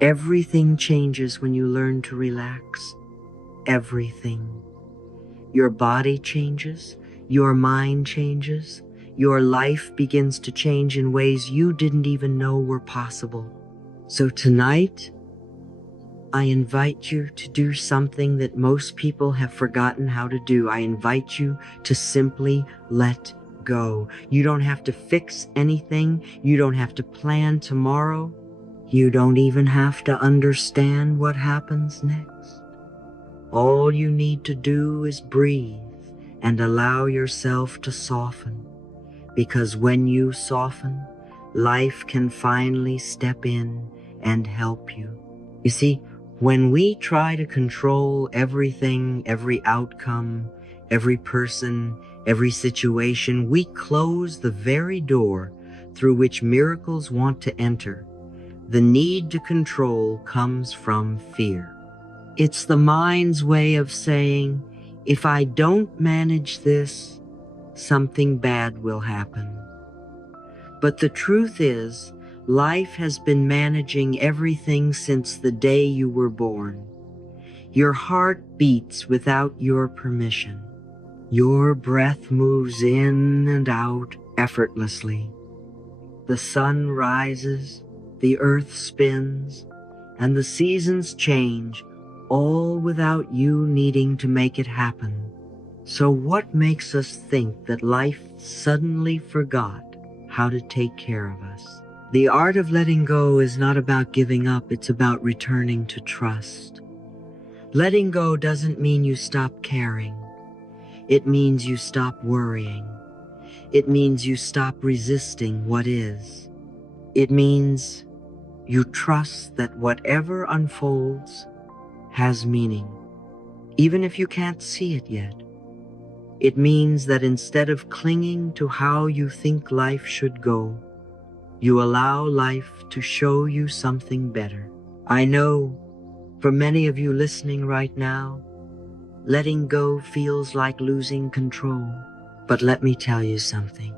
Everything changes when you learn to relax. Everything. Your body changes, your mind changes, your life begins to change in ways you didn't even know were possible. So tonight, I invite you to do something that most people have forgotten how to do. I invite you to simply let go. You don't have to fix anything. You don't have to plan tomorrow. You don't even have to understand what happens next. All you need to do is breathe and allow yourself to soften. Because when you soften, life can finally step in and help you. You see, when we try to control everything, every outcome, every person, every situation, we close the very door through which miracles want to enter. The need to control comes from fear. It's the mind's way of saying, if I don't manage this, something bad will happen. But the truth is, life has been managing everything since the day you were born. Your heart beats without your permission. Your breath moves in and out effortlessly. The sun rises, the earth spins, and the seasons change, all without you needing to make it happen. So what makes us think that life suddenly forgot how to take care of us? The art of letting go is not about giving up, it's about returning to trust. Letting go doesn't mean you stop caring. It means you stop worrying. It means you stop resisting what is. It means you trust that whatever unfolds has meaning, even if you can't see it yet. It means that instead of clinging to how you think life should go, you allow life to show you something better. I know for many of you listening right now, letting go feels like losing control. But let me tell you something.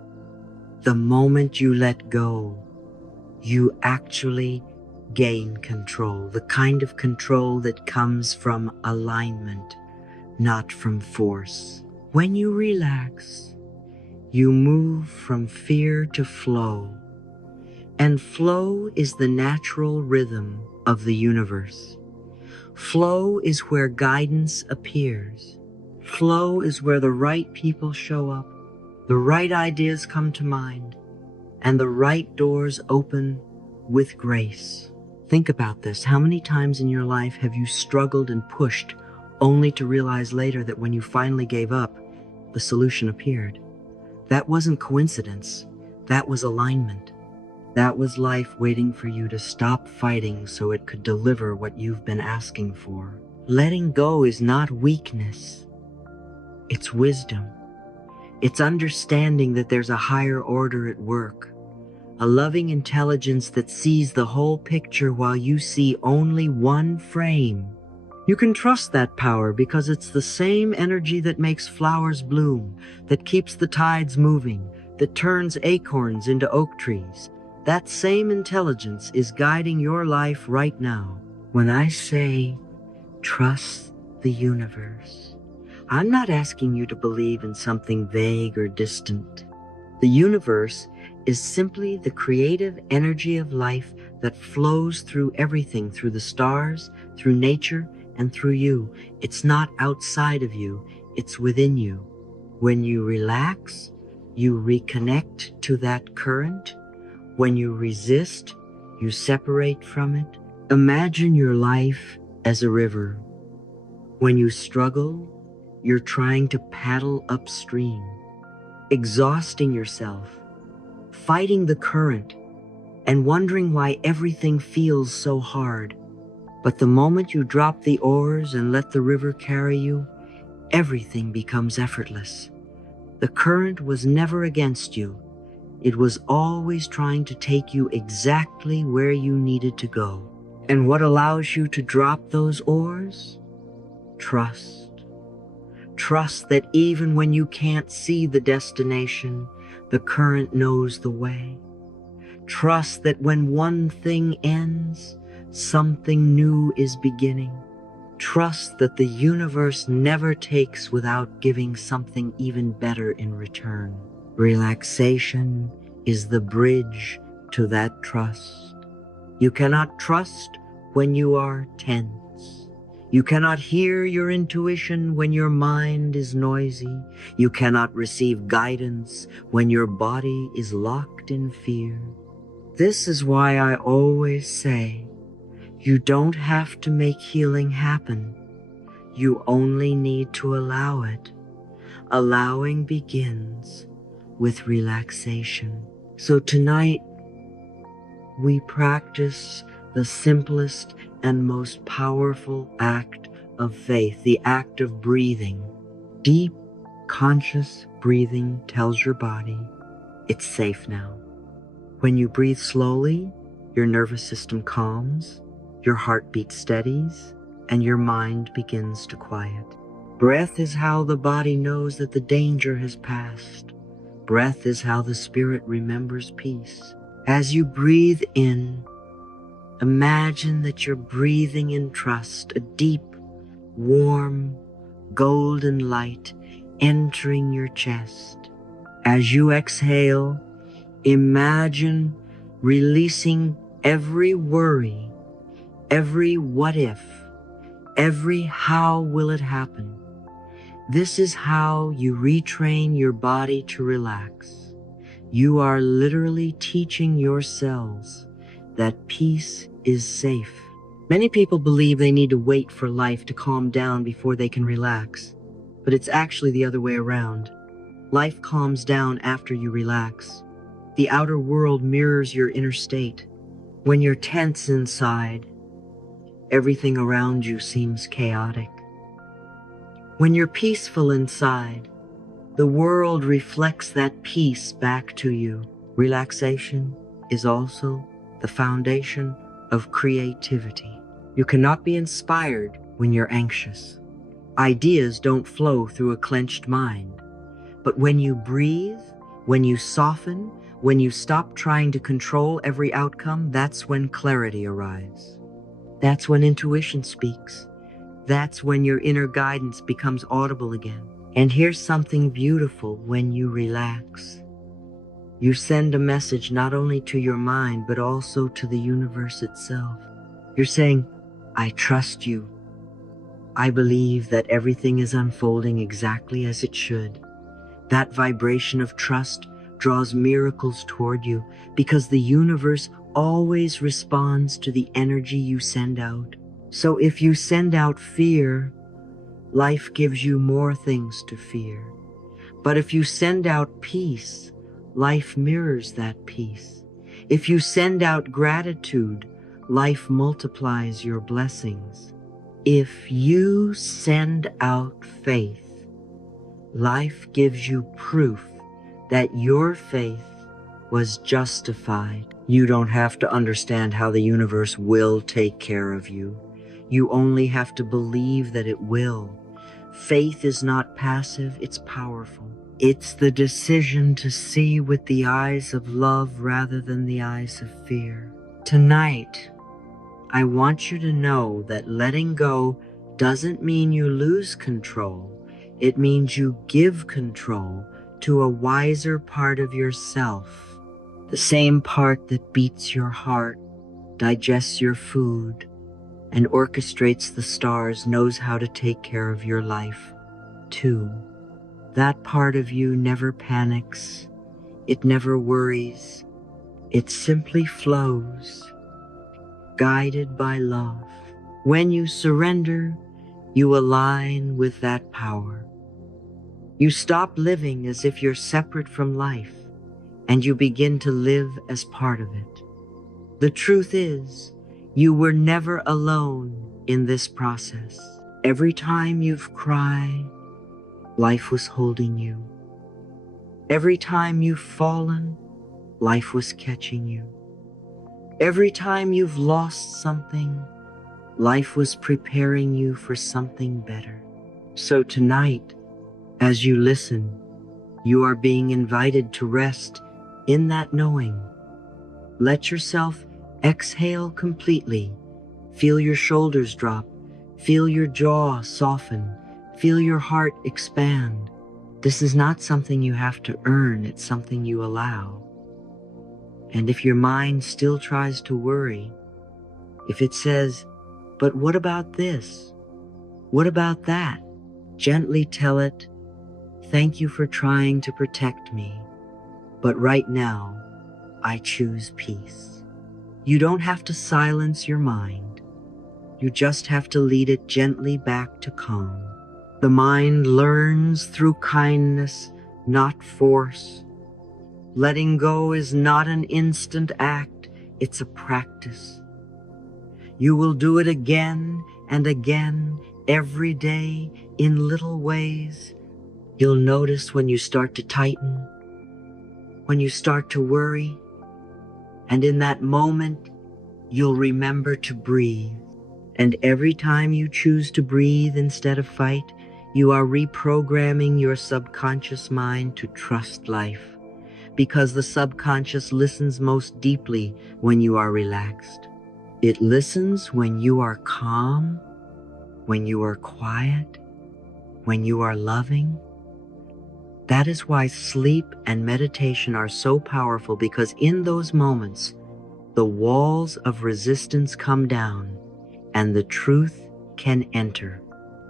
The moment you let go, you actually gain control, the kind of control that comes from alignment, not from force. When you relax, you move from fear to flow. And flow is the natural rhythm of the universe. Flow is where guidance appears. Flow is where the right people show up, the right ideas come to mind, and the right doors open with grace. Think about this. How many times in your life have you struggled and pushed only to realize later that when you finally gave up, the solution appeared? That wasn't coincidence. That was alignment. That was life waiting for you to stop fighting so it could deliver what you've been asking for. Letting go is not weakness. It's wisdom. It's understanding that there's a higher order at work, a loving intelligence that sees the whole picture while you see only one frame. You can trust that power because it's the same energy that makes flowers bloom, that keeps the tides moving, that turns acorns into oak trees. That same intelligence is guiding your life right now. When I say trust the universe, I'm not asking you to believe in something vague or distant. The universe is simply the creative energy of life that flows through everything, through the stars, through nature, and through you. It's not outside of you, it's within you. When you relax, you reconnect to that current. When you resist, you separate from it. Imagine your life as a river. When you struggle, you're trying to paddle upstream, exhausting yourself, fighting the current, and wondering why everything feels so hard. But the moment you drop the oars and let the river carry you, everything becomes effortless. The current was never against you. It was always trying to take you exactly where you needed to go. And what allows you to drop those oars? Trust. Trust that even when you can't see the destination, the current knows the way. Trust that when one thing ends, something new is beginning. Trust that the universe never takes without giving something even better in return. Relaxation is the bridge to that trust. You cannot trust when you are tense. You cannot hear your intuition when your mind is noisy. You cannot receive guidance when your body is locked in fear. This is why I always say, you don't have to make healing happen. You only need to allow it. Allowing begins with relaxation. So tonight, we practice the simplest and most powerful act of faith, the act of breathing. Deep, conscious breathing tells your body it's safe now. When you breathe slowly, your nervous system calms, your heartbeat steadies, and your mind begins to quiet. Breath is how the body knows that the danger has passed. Breath is how the spirit remembers peace. As you breathe in, imagine that you're breathing in trust, a deep, warm, golden light entering your chest. As you exhale, imagine releasing every worry, every what if, every how will it happen. This is how you retrain your body to relax. You are literally teaching your cells that peace is safe. Many people believe they need to wait for life to calm down before they can relax, but it's actually the other way around. Life calms down after you relax. The outer world mirrors your inner state. When you're tense inside, everything around you seems chaotic. When you're peaceful inside, the world reflects that peace back to you. Relaxation is also the foundation of creativity. You cannot be inspired when you're anxious. Ideas don't flow through a clenched mind. But when you breathe, when you soften, when you stop trying to control every outcome, that's when clarity arrives. That's when intuition speaks. That's when your inner guidance becomes audible again. And here's something beautiful when you relax. You send a message not only to your mind, but also to the universe itself. You're saying, I trust you. I believe that everything is unfolding exactly as it should. That vibration of trust draws miracles toward you because the universe always responds to the energy you send out. So if you send out fear, life gives you more things to fear. But if you send out peace, life mirrors that peace. If you send out gratitude, life multiplies your blessings. If you send out faith, life gives you proof that your faith was justified. You don't have to understand how the universe will take care of you. You only have to believe that it will. Faith is not passive, it's powerful. It's the decision to see with the eyes of love rather than the eyes of fear. Tonight, I want you to know that letting go doesn't mean you lose control. It means you give control to a wiser part of yourself. The same part that beats your heart, digests your food, and orchestrates the stars knows how to take care of your life, too. That part of you never panics. It never worries. It simply flows, guided by love. When you surrender, you align with that power. You stop living as if you're separate from life, and you begin to live as part of it. The truth is, you were never alone in this process. Every time you've cried, life was holding you. Every time you've fallen, life was catching you. Every time you've lost something, life was preparing you for something better. So tonight, as you listen, you are being invited to rest in that knowing. Let yourself exhale completely Feel your shoulders drop. Feel your jaw soften. Feel your heart expand. This is not something you have to earn, it's something you allow. And if your mind still tries to worry, if it says, "But what about this? What about that?" gently tell it, "Thank you for trying to protect me, but right now, I choose peace." You don't have to silence your mind. You just have to lead it gently back to calm. The mind learns through kindness, not force. Letting go is not an instant act, it's a practice. You will do it again and again, every day, in little ways. You'll notice when you start to tighten, when you start to worry, and in that moment, you'll remember to breathe. And every time you choose to breathe instead of fight, you are reprogramming your subconscious mind to trust life, because the subconscious listens most deeply when you are relaxed. It listens when you are calm, when you are quiet, when you are loving. That is why sleep and meditation are so powerful, because in those moments, the walls of resistance come down and the truth can enter.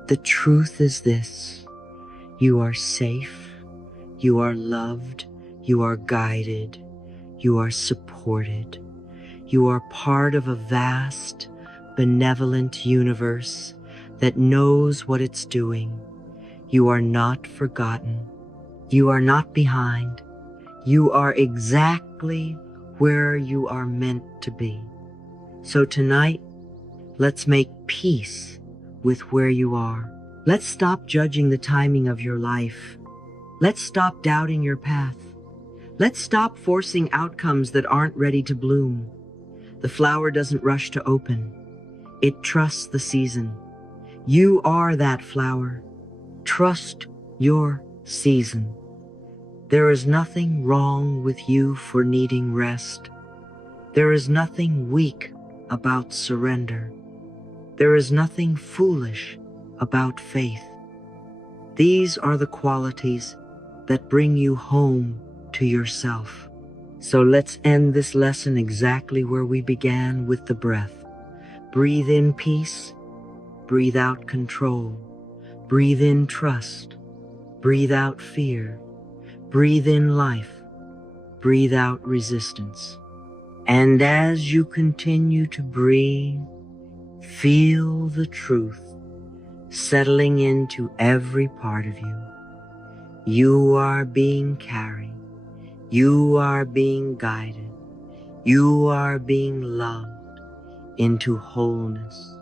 The truth is this: you are safe, you are loved, you are guided, you are supported. You are part of a vast, benevolent universe that knows what it's doing. You are not forgotten. You are not behind. You are exactly where you are meant to be. So tonight, let's make peace with where you are. Let's stop judging the timing of your life. Let's stop doubting your path. Let's stop forcing outcomes that aren't ready to bloom. The flower doesn't rush to open. It trusts the season. You are that flower. Trust your season. There is nothing wrong with you for needing rest. There is nothing weak about surrender. There is nothing foolish about faith. These are the qualities that bring you home to yourself. So let's end this lesson exactly where we began, with the breath. Breathe in peace, breathe out control, breathe in trust, breathe out fear, breathe in life, breathe out resistance. And as you continue to breathe, feel the truth settling into every part of you. You are being carried. You are being guided. You are being loved into wholeness.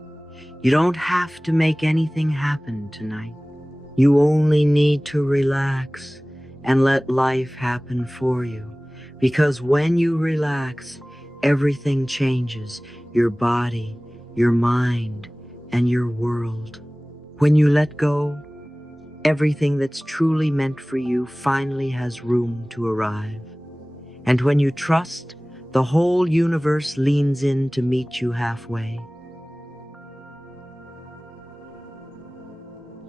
You don't have to make anything happen tonight. You only need to relax and let life happen for you. Because when you relax, everything changes: your body, your mind, and your world. When you let go, everything that's truly meant for you finally has room to arrive. And when you trust, the whole universe leans in to meet you halfway.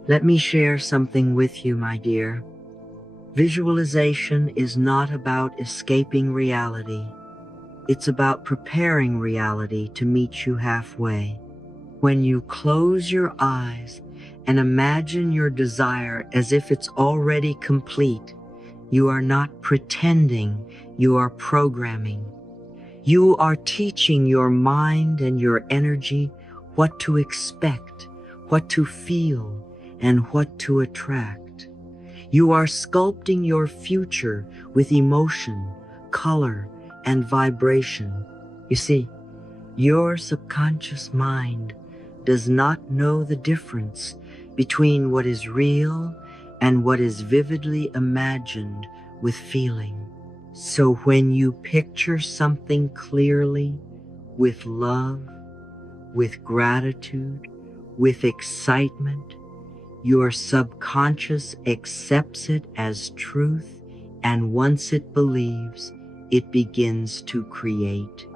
Let me share something with you, my dear. Visualization is not about escaping reality. It's about preparing reality to meet you halfway. When you close your eyes and imagine your desire as if it's already complete, you are not pretending, you are programming. You are teaching your mind and your energy what to expect, what to feel, and what to attract. You are sculpting your future with emotion, color, and vibration. You see, your subconscious mind does not know the difference between what is real and what is vividly imagined with feeling. So when you picture something clearly, with love, with gratitude, with excitement, your subconscious accepts it as truth, and once it believes, it begins to create.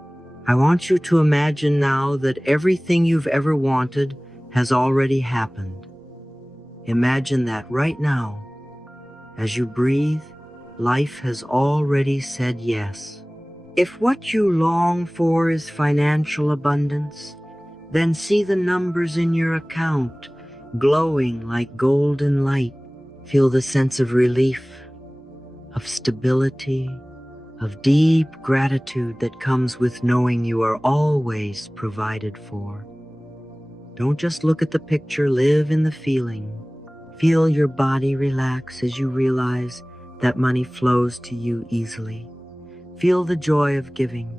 I want you to imagine now that everything you've ever wanted has already happened. Imagine that right now, as you breathe, life has already said yes. If what you long for is financial abundance, then see the numbers in your account glowing like golden light. Feel the sense of relief, of stability, of deep gratitude that comes with knowing you are always provided for. Don't just look at the picture, live in the feeling. Feel your body relax as you realize that money flows to you easily. Feel the joy of giving,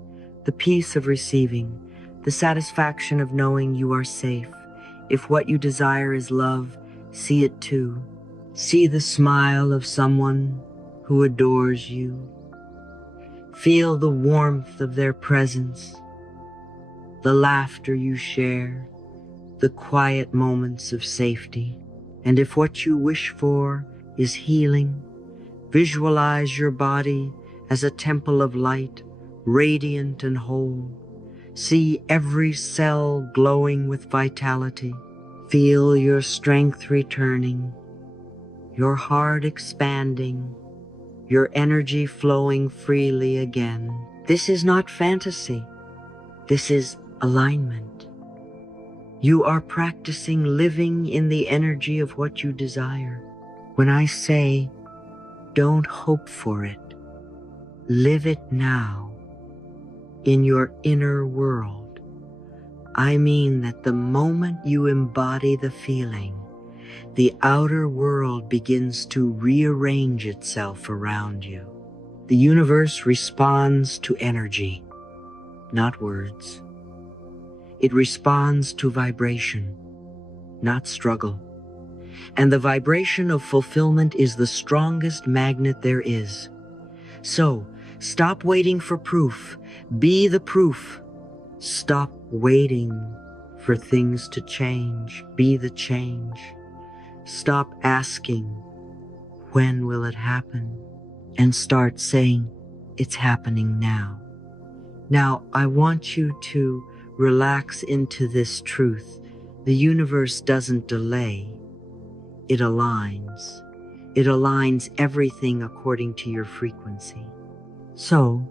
the peace of receiving, the satisfaction of knowing you are safe. If what you desire is love, see it too. See the smile of someone who adores you. Feel the warmth of their presence, the laughter you share, the quiet moments of safety. And if what you wish for is healing, visualize your body as a temple of light, radiant and whole. See every cell glowing with vitality. Feel your strength returning, your heart expanding, your energy flowing freely again. This is not fantasy. This is alignment. You are practicing living in the energy of what you desire. When I say, don't hope for it, live it now in your inner world, I mean that the moment you embody the feeling, the outer world begins to rearrange itself around you. The universe responds to energy, not words. It responds to vibration, not struggle. And the vibration of fulfillment is the strongest magnet there is. So, stop waiting for proof. Be the proof. Stop waiting for things to change. Be the change. Stop asking, when will it happen? And start saying, it's happening now. Now, I want you to relax into this truth. The universe doesn't delay. It aligns. It aligns everything according to your frequency. So,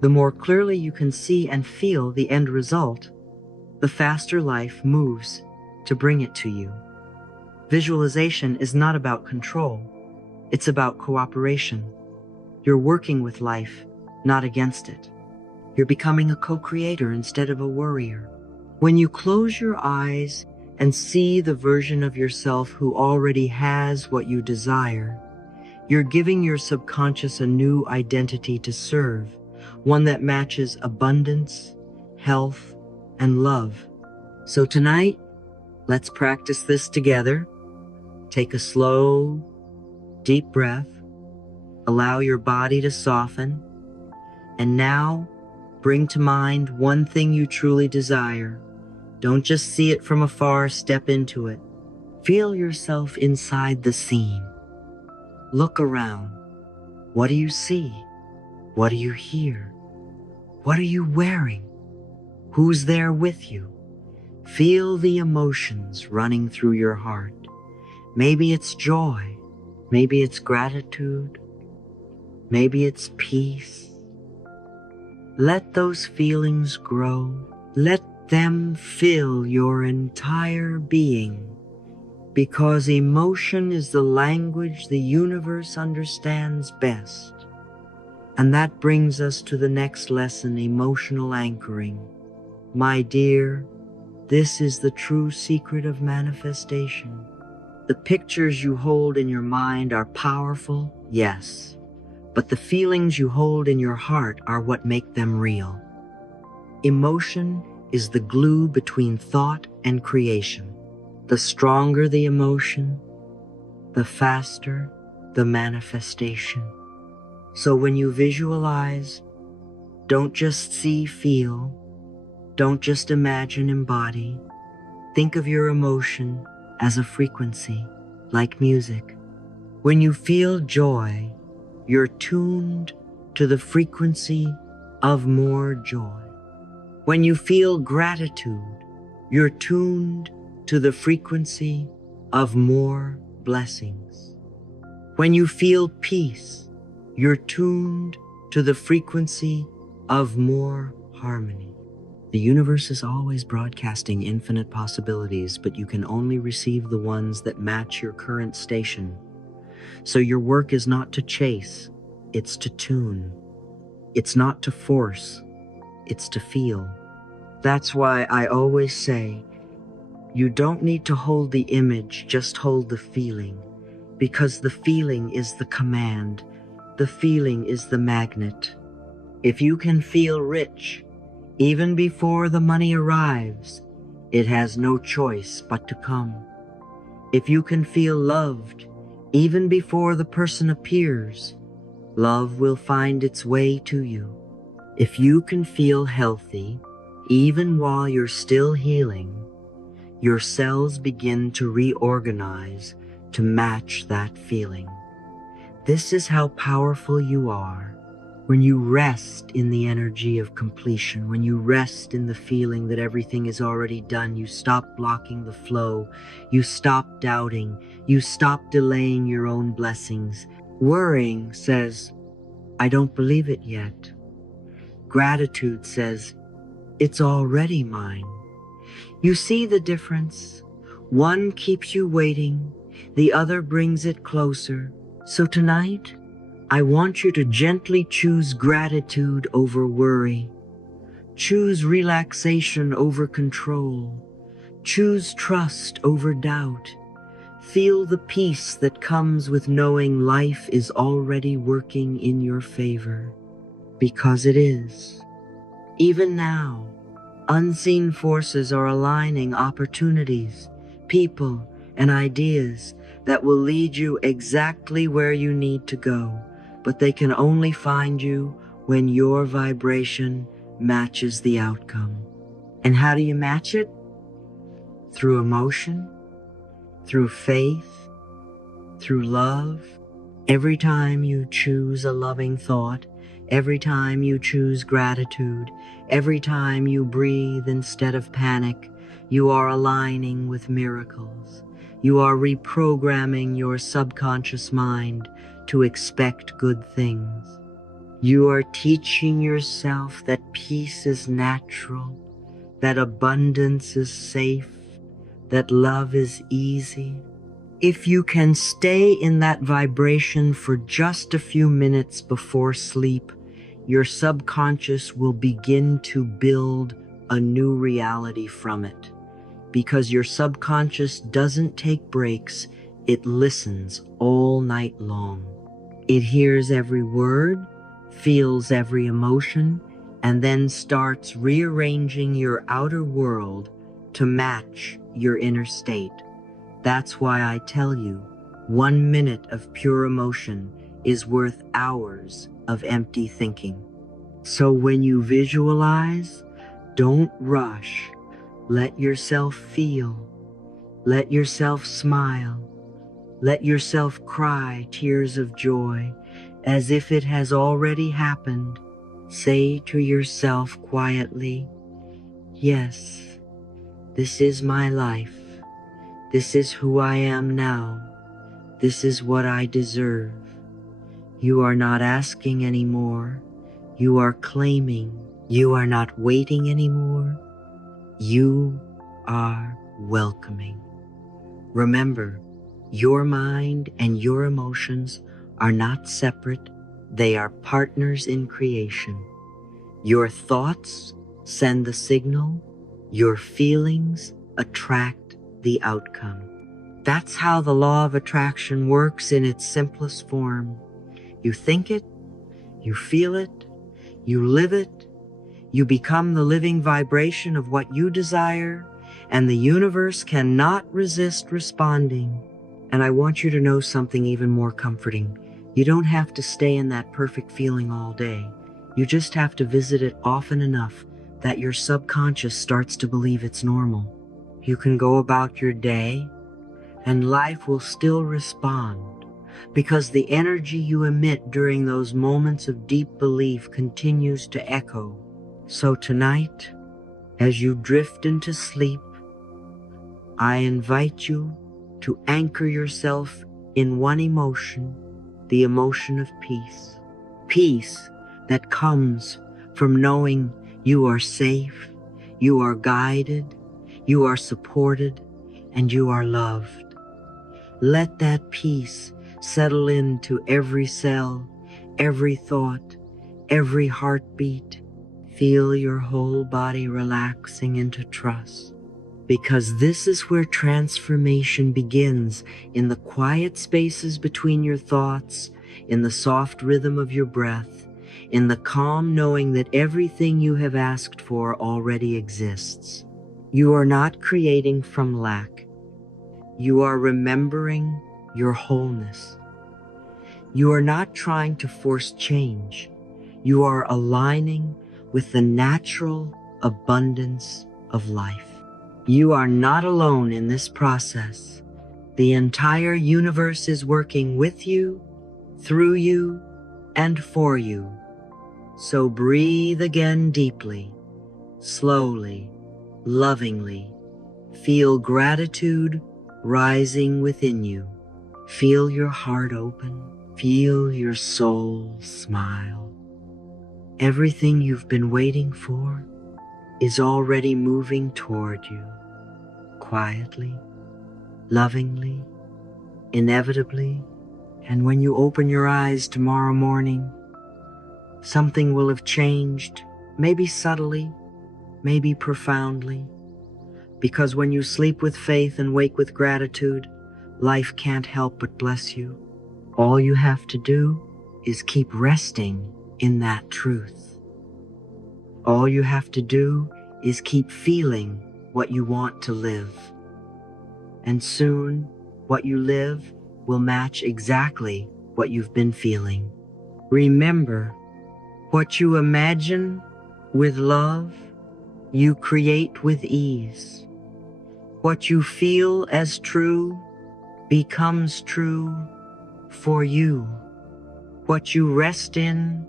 the more clearly you can see and feel the end result, the faster life moves to bring it to you. Visualization is not about control. It's about cooperation. You're working with life, not against it. You're becoming a co-creator instead of a worrier. When you close your eyes and see the version of yourself who already has what you desire, you're giving your subconscious a new identity to serve, one that matches abundance, health, and love. So tonight, let's practice this together. Take a slow, deep breath. Allow your body to soften. And now, bring to mind one thing you truly desire. Don't just see it from afar, step into it. Feel yourself inside the scene. Look around. What do you see? What do you hear? What are you wearing? Who's there with you? Feel the emotions running through your heart. Maybe it's joy. Maybe it's gratitude. Maybe it's peace. Let those feelings grow. Let them fill your entire being, because emotion is the language the universe understands best. And that brings us to the next lesson, emotional anchoring. My dear, this is the true secret of manifestation. The pictures you hold in your mind are powerful, yes, but the feelings you hold in your heart are what make them real. Emotion is the glue between thought and creation. The stronger the emotion, the faster the manifestation. So when you visualize, don't just see, feel. Don't just imagine, embody. Think of your emotion as a frequency, like music. When you feel joy, you're tuned to the frequency of more joy. When you feel gratitude, you're tuned to the frequency of more blessings. When you feel peace, you're tuned to the frequency of more harmony. The universe is always broadcasting infinite possibilities, but you can only receive the ones that match your current station. So your work is not to chase, it's to tune. It's not to force, it's to feel. That's why I always say, you don't need to hold the image, just hold the feeling. Because the feeling is the command, the feeling is the magnet. If you can feel rich, even before the money arrives, it has no choice but to come. If you can feel loved, even before the person appears, love will find its way to you. If you can feel healthy, even while you're still healing, your cells begin to reorganize to match that feeling. This is how powerful you are. When you rest in the energy of completion, when you rest in the feeling that everything is already done, you stop blocking the flow, you stop doubting, you stop delaying your own blessings. Worrying says, I don't believe it yet. Gratitude says, it's already mine. You see the difference? One keeps you waiting, the other brings it closer. So tonight, I want you to gently choose gratitude over worry. Choose relaxation over control. Choose trust over doubt. Feel the peace that comes with knowing life is already working in your favor. Because it is. Even now, unseen forces are aligning opportunities, people, and ideas that will lead you exactly where you need to go, but they can only find you when your vibration matches the outcome. And how do you match it? Through emotion, through faith, through love. Every time you choose a loving thought, every time you choose gratitude, every time you breathe instead of panic, you are aligning with miracles. You are reprogramming your subconscious mind to expect good things. You are teaching yourself that peace is natural, that abundance is safe, that love is easy. If you can stay in that vibration for just a few minutes before sleep, your subconscious will begin to build a new reality from it. Because your subconscious doesn't take breaks, it listens all night long. It hears every word, feels every emotion, and then starts rearranging your outer world to match your inner state. That's why I tell you, 1 minute of pure emotion is worth hours of empty thinking. So when you visualize, don't rush. Let yourself feel. Let yourself smile. Let yourself cry tears of joy as if it has already happened. Say to yourself quietly, yes, this is my life. This is who I am now. This is what I deserve. You are not asking anymore. You are claiming. You are not waiting anymore. You are welcoming. Remember, your mind and your emotions are not separate. They are partners in creation. Your thoughts send the signal. Your feelings attract the outcome. That's how the law of attraction works in its simplest form. You think it, you feel it, you live it, you become the living vibration of what you desire, and the universe cannot resist responding. And I want you to know something even more comforting. You don't have to stay in that perfect feeling all day. You just have to visit it often enough that your subconscious starts to believe it's normal. You can go about your day, and life will still respond, because the energy you emit during those moments of deep belief continues to echo. So tonight, As you drift into sleep, I invite you to anchor yourself in one emotion, the emotion of peace. Peace that comes from knowing you are safe, you are guided, you are supported, and you are loved. Let that peace settle into every cell, every thought, every heartbeat. Feel your whole body relaxing into trust. Because this is where transformation begins, in the quiet spaces between your thoughts, in the soft rhythm of your breath, in the calm knowing that everything you have asked for already exists. You are not creating from lack. You are remembering your wholeness. You are not trying to force change. You are aligning with the natural abundance of life. You are not alone in this process. The entire universe is working with you, through you, and for you. So breathe again deeply, slowly, lovingly. Feel gratitude rising within you. Feel your heart open. Feel your soul smile. Everything you've been waiting for is already moving toward you, quietly, lovingly, inevitably. And when you open your eyes tomorrow morning, something will have changed, maybe subtly, maybe profoundly. Because when you sleep with faith and wake with gratitude, life can't help but bless you. All you have to do is keep resting in that truth. All you have to do is keep feeling what you want to live. And soon, what you live will match exactly what you've been feeling. Remember, what you imagine with love, you create with ease. What you feel as true becomes true for you. What you rest in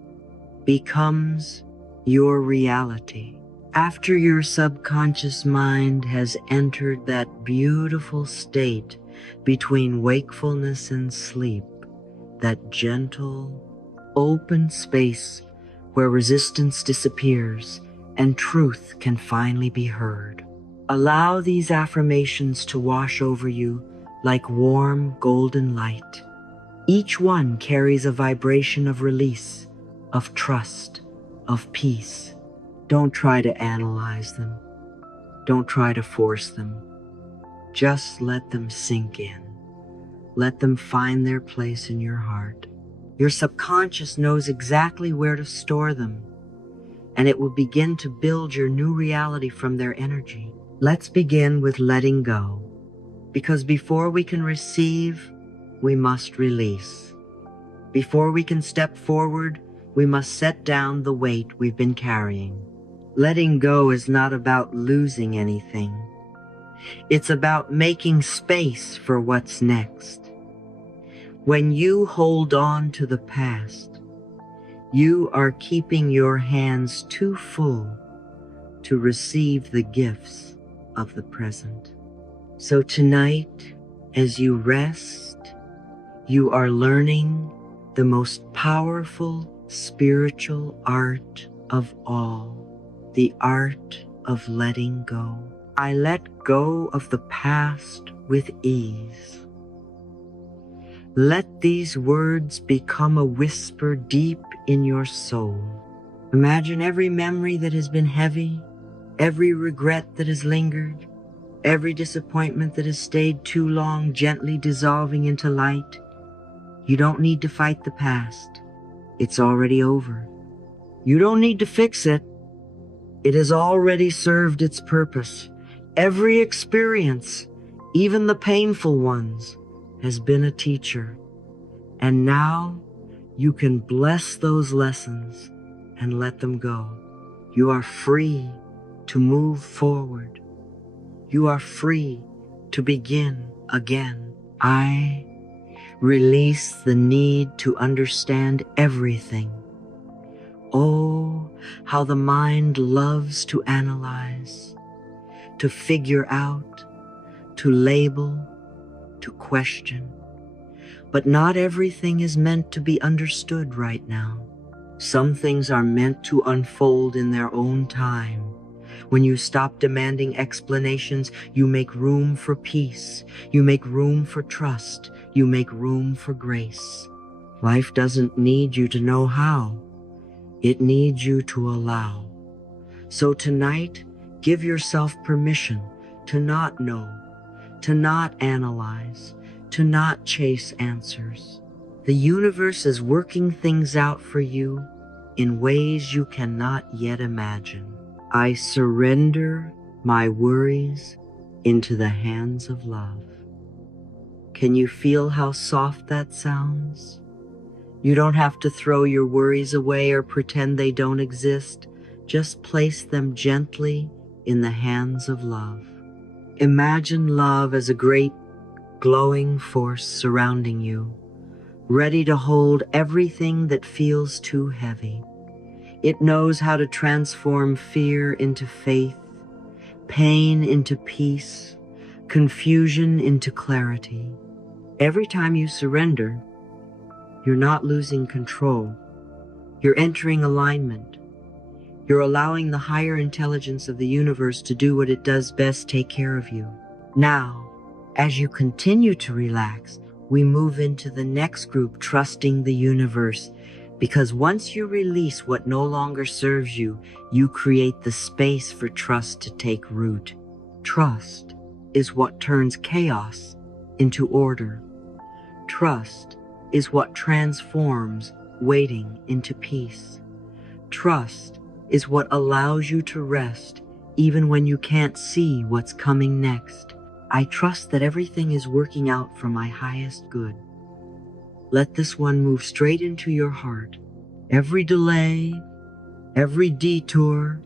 becomes your reality. After your subconscious mind has entered that beautiful state between wakefulness and sleep, that gentle, open space where resistance disappears and truth can finally be heard, allow these affirmations to wash over you like warm, golden light. Each one carries a vibration of release, of trust, of peace. Don't try to analyze them. Don't try to force them. Just let them sink in. Let them find their place in your heart. Your subconscious knows exactly where to store them, and it will begin to build your new reality from their energy. Let's begin with letting go, because before we can receive, we must release. Before we can step forward, we must set down the weight we've been carrying. Letting go is not about losing anything. It's about making space for what's next. When you hold on to the past, you are keeping your hands too full to receive the gifts of the present. So tonight, as you rest, you are learning the most powerful spiritual art of all, the art of letting go. I let go of the past with ease. Let these words become a whisper deep in your soul. Imagine every memory that has been heavy, every regret that has lingered, every disappointment that has stayed too long gently dissolving into light. You don't need to fight the past. It's already over. You don't need to fix it. It has already served its purpose. Every experience, even the painful ones, has been a teacher. And now you can bless those lessons and let them go. You are free to move forward. You are free to begin again. I release the need to understand everything. Oh, how the mind loves to analyze, to figure out, to label, to question. But not everything is meant to be understood right now. Some things are meant to unfold in their own time. When you stop demanding explanations, you make room for peace. You make room for trust. You make room for grace. Life doesn't need you to know how. It needs you to allow. So tonight, give yourself permission to not know, to not analyze, to not chase answers. The universe is working things out for you in ways you cannot yet imagine. I surrender my worries into the hands of love. Can you feel how soft that sounds? You don't have to throw your worries away or pretend they don't exist. Just place them gently in the hands of love. Imagine love as a great glowing force surrounding you, ready to hold everything that feels too heavy. It knows how to transform fear into faith, pain into peace, confusion into clarity. Every time you surrender, you're not losing control. You're entering alignment. You're allowing the higher intelligence of the universe to do what it does best, take care of you. Now, as you continue to relax, we move into the next group, trusting the universe. Because once you release what no longer serves you, you create the space for trust to take root. Trust is what turns chaos into order. Trust is what transforms waiting into peace. Trust is what allows you to rest even when you can't see what's coming next. I trust that everything is working out for my highest good. Let this one move straight into your heart. Every delay, every detour,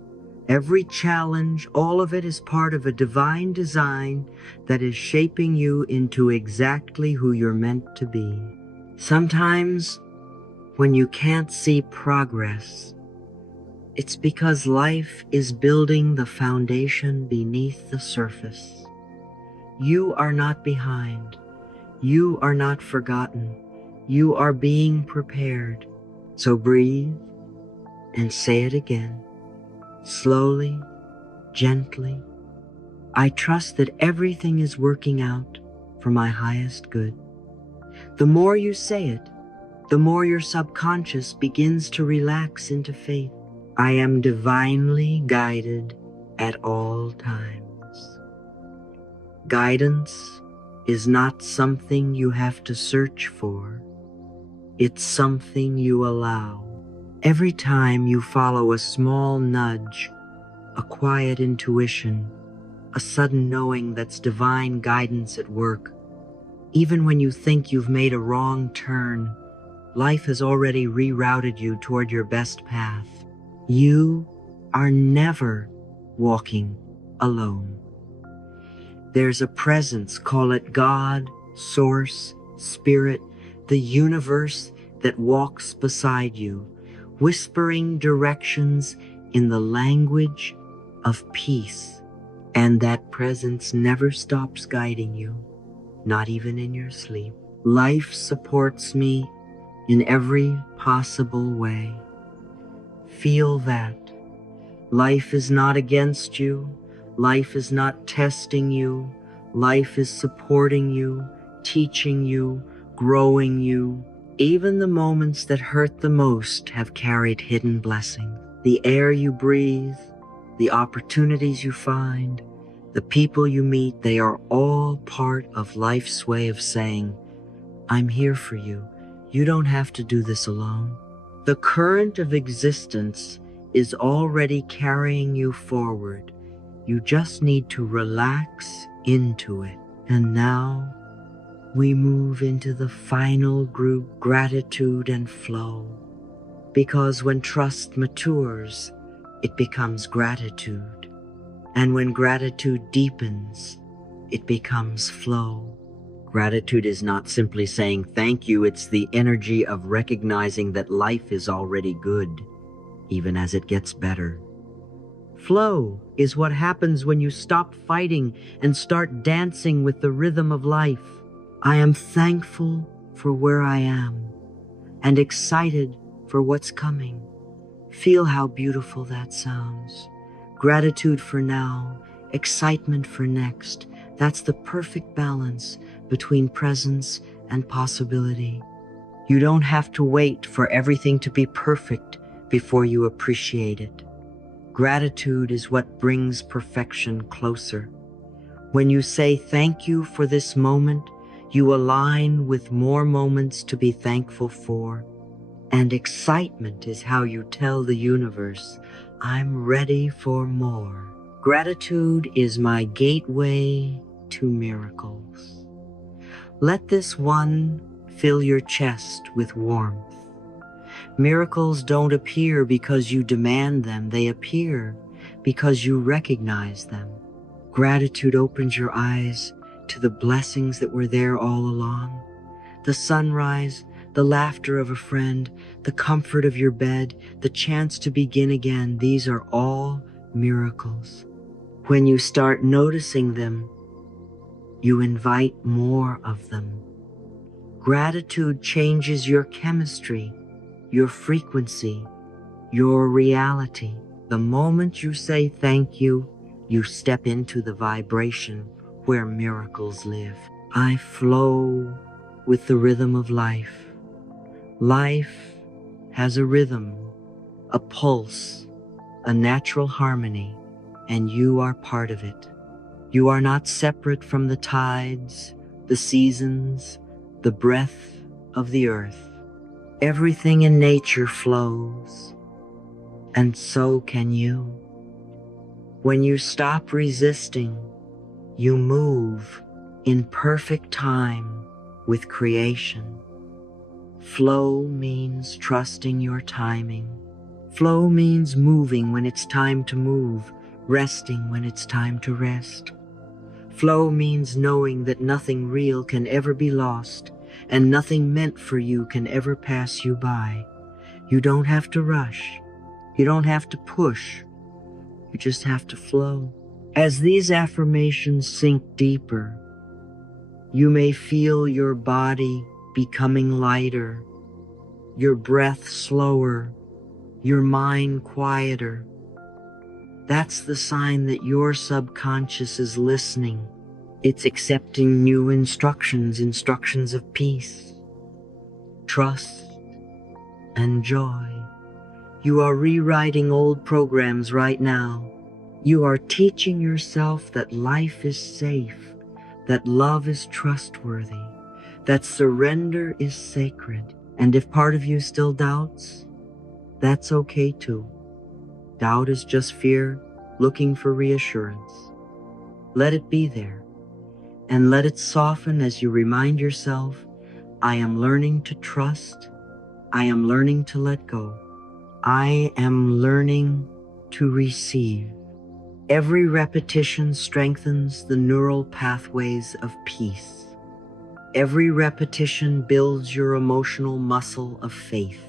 every challenge, all of it is part of a divine design that is shaping you into exactly who you're meant to be. Sometimes, when you can't see progress, it's because life is building the foundation beneath the surface. You are not behind. You are not forgotten. You are being prepared. So breathe and say it again, slowly, gently. I trust that everything is working out for my highest good. The more you say it, the more your subconscious begins to relax into faith. I am divinely guided at all times. Guidance is not something you have to search for. It's something you allow. Every time you follow a small nudge, a quiet intuition, a sudden knowing that's divine guidance at work, even when you think you've made a wrong turn, life has already rerouted you toward your best path. You are never walking alone. There's a presence, call it God, Source, Spirit, the universe that walks beside you, whispering directions in the language of peace. And that presence never stops guiding you, not even in your sleep. Life supports me in every possible way. Feel that. Life is not against you. Life is not testing you. Life is supporting you, teaching you, growing you. Even the moments that hurt the most have carried hidden blessings. The air you breathe, the opportunities you find, the people you meet, they are all part of life's way of saying, I'm here for you. You don't have to do this alone. The current of existence is already carrying you forward. You just need to relax into it. And now we move into the final group, gratitude and flow. Because when trust matures, it becomes gratitude. And when gratitude deepens, it becomes flow. Gratitude is not simply saying thank you, it's the energy of recognizing that life is already good. even as it gets better. Flow is what happens when you stop fighting and start dancing with the rhythm of life. I am thankful for where I am and excited for what's coming. Feel how beautiful that sounds. Gratitude for now, excitement for next. That's the perfect balance between presence and possibility. You don't have to wait for everything to be perfect before you appreciate it. Gratitude is what brings perfection closer. When you say thank you for this moment, you align with more moments to be thankful for. And excitement is how you tell the universe, I'm ready for more. Gratitude is my gateway to miracles. Let this one fill your chest with warmth. Miracles don't appear because you demand them. They appear because you recognize them. Gratitude opens your eyes to the blessings that were there all along. The sunrise, the laughter of a friend, the comfort of your bed, the chance to begin again. These are all miracles. When you start noticing them, you invite more of them. Gratitude changes your chemistry, your frequency, your reality. The moment you say thank you, you step into the vibration where miracles live. I flow with the rhythm of life. Life has a rhythm, a pulse, a natural harmony, and you are part of it. You are not separate from the tides, the seasons, the breath of the earth. Everything in nature flows, and so can you. When you stop resisting, you move in perfect time with creation. Flow means trusting your timing. Flow means moving when it's time to move, resting when it's time to rest. Flow means knowing that nothing real can ever be lost, and nothing meant for you can ever pass you by. You don't have to rush. You don't have to push. You just have to flow. As these affirmations sink deeper, you may feel your body becoming lighter, your breath slower, your mind quieter. That's the sign that your subconscious is listening. It's accepting new instructions of peace, trust, and joy. You are rewriting old programs right now. You are teaching yourself that life is safe, that love is trustworthy, that surrender is sacred. And if part of you still doubts, that's okay too. Doubt is just fear looking for reassurance. Let it be there, and let it soften as you remind yourself, I am learning to trust. I am learning to let go. I am learning to receive. Every repetition strengthens the neural pathways of peace. Every repetition builds your emotional muscle of faith.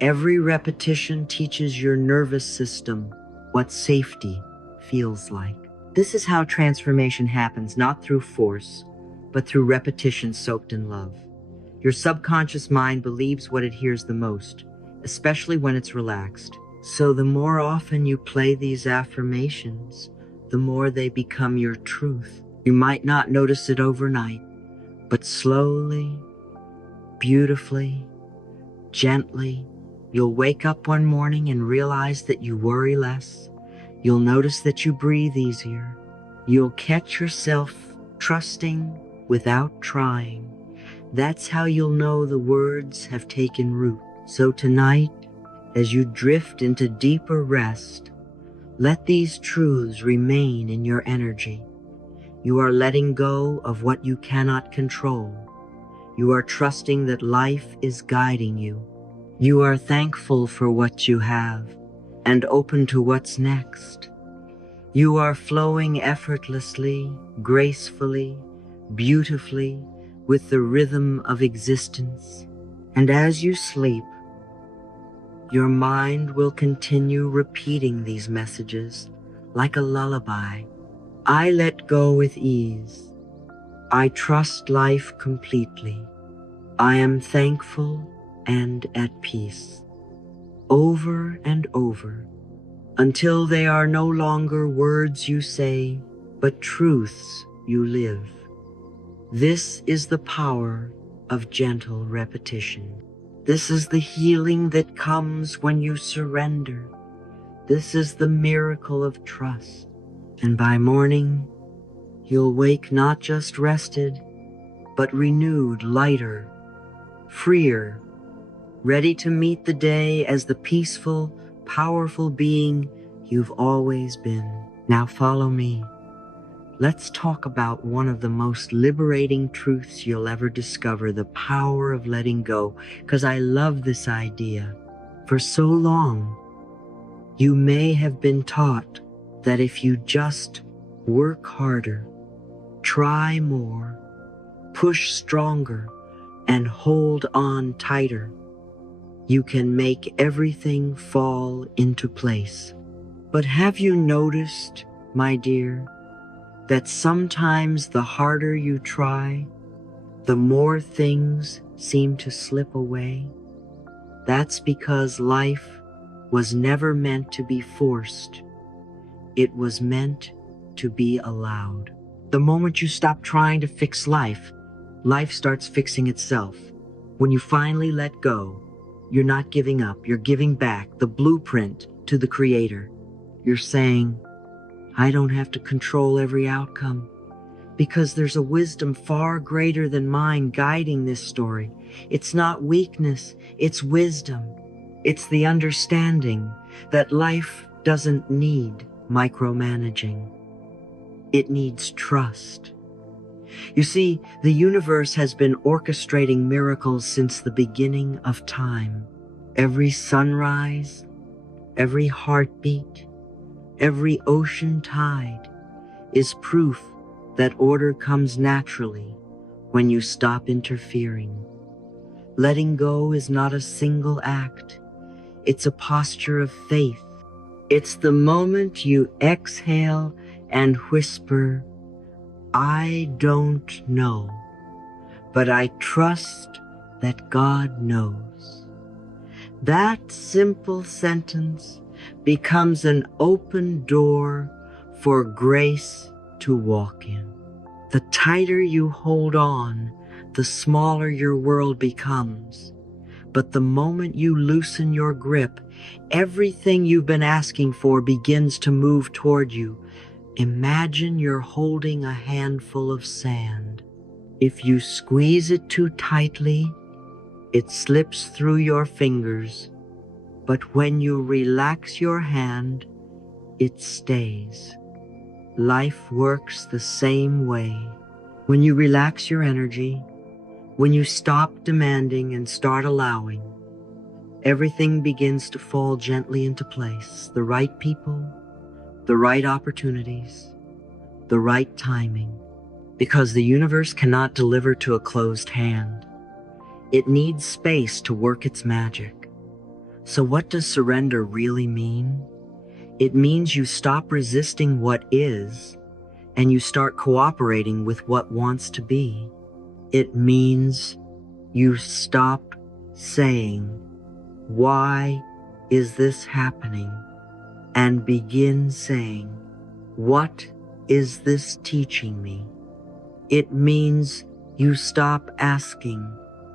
Every repetition teaches your nervous system what safety feels like. This is how transformation happens, not through force, but through repetition soaked in love. Your subconscious mind believes what it hears the most, especially when it's relaxed. So the more often you play these affirmations, the more they become your truth. You might not notice it overnight, but slowly, beautifully, gently, you'll wake up one morning and realize that you worry less. You'll notice that you breathe easier. You'll catch yourself trusting without trying. That's how you'll know the words have taken root. So tonight, as you drift into deeper rest, let these truths remain in your energy. You are letting go of what you cannot control. You are trusting that life is guiding you. You are thankful for what you have and open to what's next. You are flowing effortlessly, gracefully, beautifully with the rhythm of existence. And as you sleep, Your mind will continue repeating these messages like a lullaby. I let go with ease. I trust life completely. I am thankful and at peace. Over and over, until they are no longer words you say, but truths you live. This is the power of gentle repetition. This is the healing that comes when you surrender. This is the miracle of trust. And by morning, you'll wake not just rested, but renewed, lighter, freer, ready to meet the day as the peaceful, powerful being you've always been. Now follow me. Let's talk about one of the most liberating truths you'll ever discover, the power of letting go, because I love this idea. For so long, you may have been taught that if you just work harder, try more, push stronger, and hold on tighter, you can make everything fall into place. But have you noticed, my dear, that sometimes the harder you try, the more things seem to slip away? That's because life was never meant to be forced. It was meant to be allowed. The moment you stop trying to fix life, life starts fixing itself. When you finally let go, you're not giving up, you're giving back the blueprint to the Creator. You're saying, I don't have to control every outcome, because there's a wisdom far greater than mine guiding this story. It's not weakness, it's wisdom. It's the understanding that life doesn't need micromanaging. It needs trust. You see, the universe has been orchestrating miracles since the beginning of time. Every sunrise, every heartbeat, every ocean tide is proof that order comes naturally when you stop interfering. Letting go is not a single act. It's a posture of faith. It's the moment you exhale and whisper, I don't know, but I trust that God knows. That simple sentence becomes an open door for grace to walk in. The tighter you hold on, the smaller your world becomes. But the moment you loosen your grip, everything you've been asking for begins to move toward you. Imagine you're holding a handful of sand. If you squeeze it too tightly, it slips through your fingers. But when you relax your hand, it stays. Life works the same way. When you relax your energy, when you stop demanding and start allowing, everything begins to fall gently into place. The right people, the right opportunities, the right timing. Because the universe cannot deliver to a closed hand. It needs space to work its magic. So what does surrender really mean? It means you stop resisting what is, and you start cooperating with what wants to be. It means you stop saying, why is this happening? And begin saying, what is this teaching me? It means you stop asking,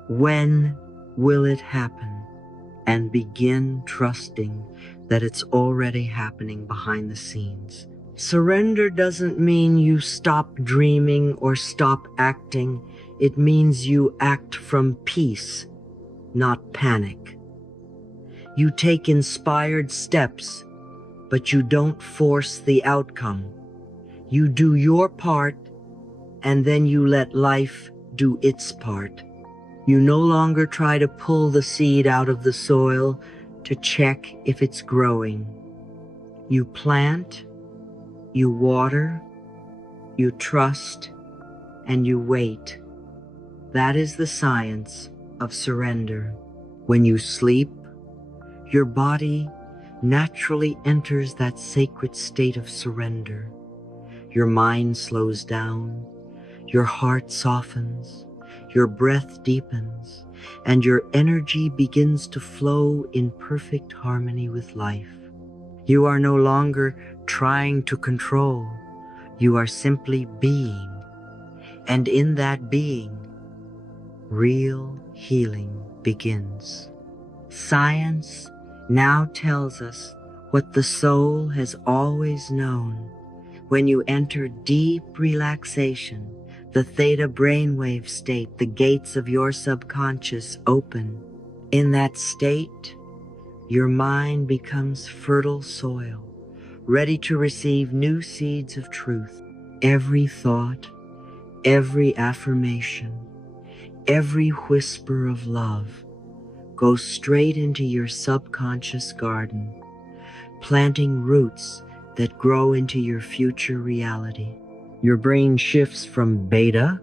when will it happen? And begin trusting that it's already happening behind the scenes. Surrender doesn't mean you stop dreaming or stop acting. It means you act from peace, not panic. You take inspired steps, but you don't force the outcome. You do your part, and then you let life do its part. You no longer try to pull the seed out of the soil to check if it's growing. You plant, you water, you trust, and you wait. That is the science of surrender. When you sleep, your body naturally enters that sacred state of surrender. Your mind slows down, your heart softens, your breath deepens, and your energy begins to flow in perfect harmony with life. You are no longer trying to control, you are simply being, and in that being, real healing begins. Science now tells us what the soul has always known. When you enter deep relaxation, the theta brainwave state, the gates of your subconscious open. In that state, your mind becomes fertile soil, ready to receive new seeds of truth. Every thought, every affirmation, every whisper of love goes straight into your subconscious garden, planting roots that grow into your future reality. Your brain shifts from beta,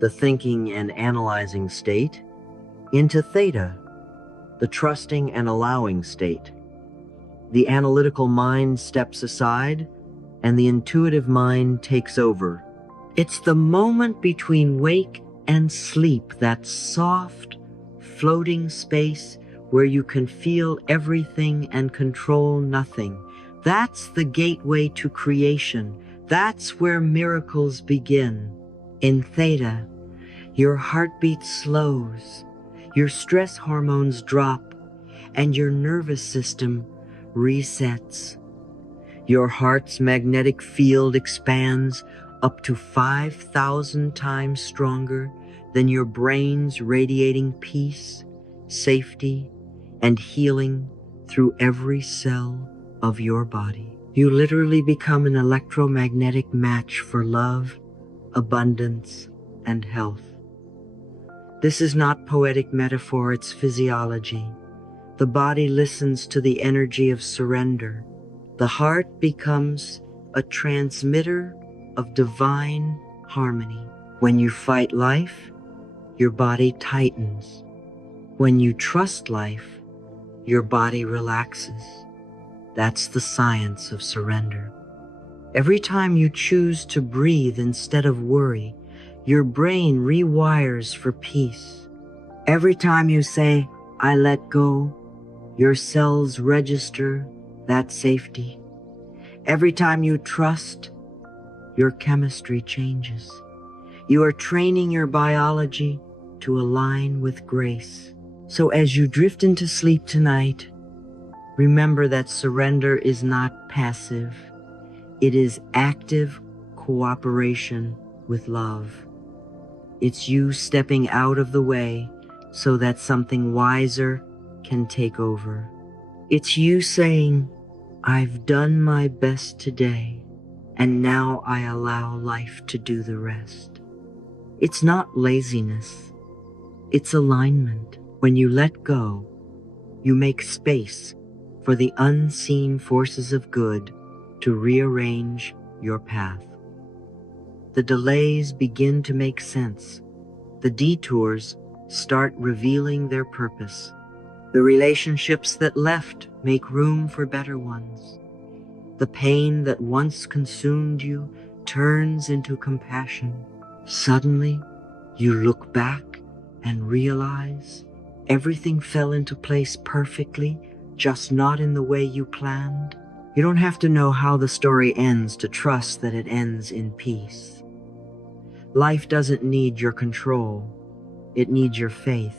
the thinking and analyzing state, into theta, the trusting and allowing state. The analytical mind steps aside, and the intuitive mind takes over. It's the moment between wake and sleep, that soft, floating space where you can feel everything and control nothing. That's the gateway to creation. That's where miracles begin. In theta, your heartbeat slows, your stress hormones drop, and your nervous system resets. Your heart's magnetic field expands up to 5,000 times stronger than your brain's radiating peace, safety, and healing through every cell of your body. You literally become an electromagnetic match for love, abundance, and health. This is not poetic metaphor, it's physiology. The body listens to the energy of surrender. The heart becomes a transmitter of divine harmony. When you fight life, your body tightens. When you trust life, your body relaxes. That's the science of surrender. Every time you choose to breathe instead of worry, your brain rewires for peace. Every time you say, "I let go," your cells register that safety. Every time you trust, your chemistry changes. You are training your biology to align with grace. So as you drift into sleep tonight, remember that surrender is not passive. It is active cooperation with love. It's you stepping out of the way so that something wiser can take over. It's you saying, "I've done my best today, and now I allow life to do the rest." It's not laziness, it's alignment. When you let go, you make space for the unseen forces of good to rearrange your path. The delays begin to make sense. The detours start revealing their purpose. The relationships that left make room for better ones. The pain that once consumed you turns into compassion. Suddenly, you look back and realize everything fell into place perfectly, just not in the way you planned. You don't have to know how the story ends to trust that it ends in peace. Life doesn't need your control, it needs your faith.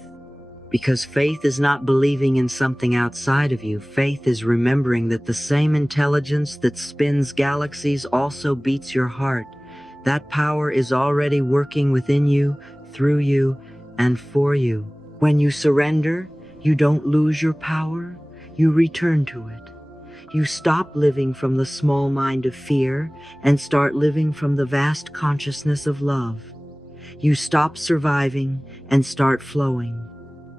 Because faith is not believing in something outside of you. Faith is remembering that the same intelligence that spins galaxies also beats your heart. That power is already working within you, through you, and for you. When you surrender, you don't lose your power, you return to it. You stop living from the small mind of fear and start living from the vast consciousness of love. You stop surviving and start flowing.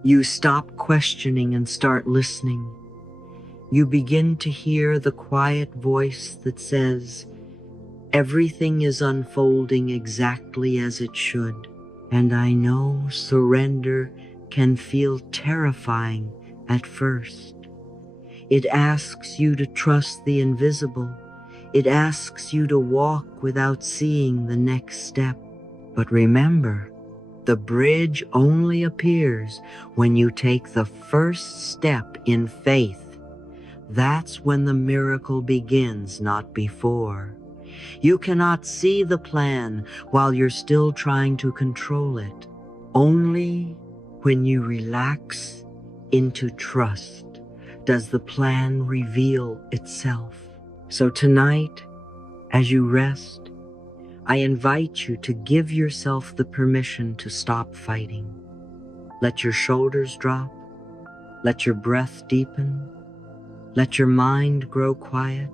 You stop questioning and start listening. You begin to hear the quiet voice that says, "Everything is unfolding exactly as it should." And I know surrender can feel terrifying at first. It asks you to trust the invisible. It asks you to walk without seeing the next step. But remember, the bridge only appears when you take the first step in faith. That's when the miracle begins, not before. You cannot see the plan while you're still trying to control it. Only when you relax into trust does the plan reveal itself. So tonight, as you rest, I invite you to give yourself the permission to stop fighting. Let your shoulders drop. Let your breath deepen. Let your mind grow quiet.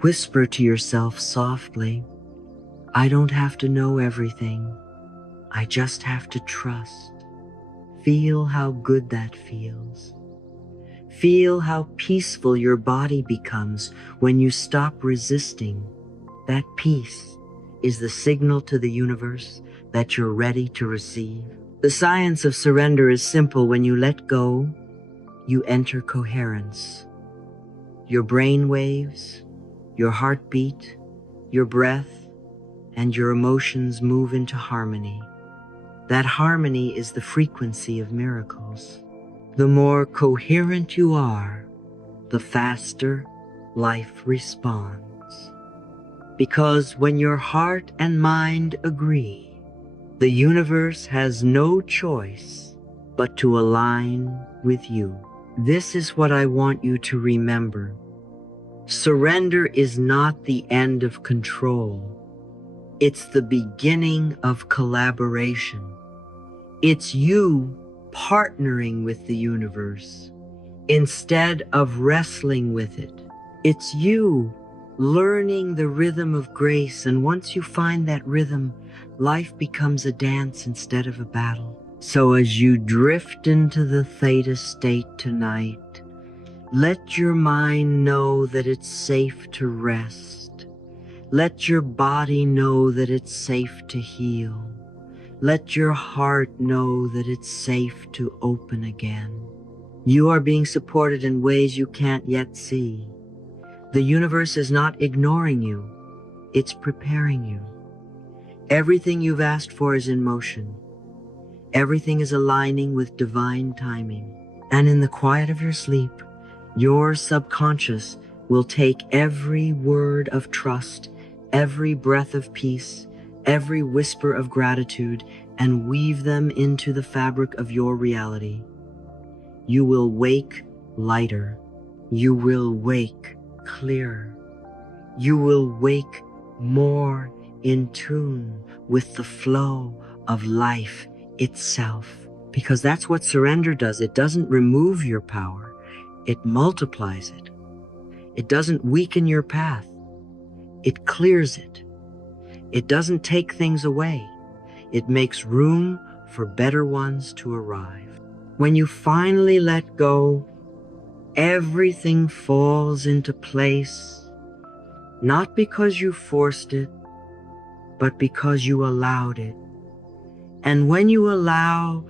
Whisper to yourself softly, I don't have to know everything. I just have to trust. Feel how good that feels. Feel how peaceful your body becomes when you stop resisting. That peace is the signal to the universe that you're ready to receive. The science of surrender is simple. When you let go, you enter coherence. Your brain waves, your heartbeat, your breath, and your emotions move into harmony. That harmony is the frequency of miracles. The more coherent you are, the faster life responds. Because when your heart and mind agree, the universe has no choice but to align with you. This is what I want you to remember. Surrender is not the end of control. It's the beginning of collaboration. It's you partnering with the universe instead of wrestling with it. It's you learning the rhythm of grace, and once you find that rhythm, life becomes a dance instead of a battle. So as you drift into the theta state tonight, let your mind know that it's safe to rest. Let your body know that it's safe to heal. Let your heart know that it's safe to open again. You are being supported in ways you can't yet see. The universe is not ignoring you. It's preparing you. Everything you've asked for is in motion. Everything is aligning with divine timing. And in the quiet of your sleep, your subconscious will take every word of trust, every breath of peace, every whisper of gratitude, and weave them into the fabric of your reality. You will wake lighter. You will wake clearer. You will wake more in tune with the flow of life itself. Because that's what surrender does. It doesn't remove your power. It multiplies it. It doesn't weaken your path. It clears it. It doesn't take things away. It makes room for better ones to arrive. When you finally let go, everything falls into place, not because you forced it, but because you allowed it. And when you allow,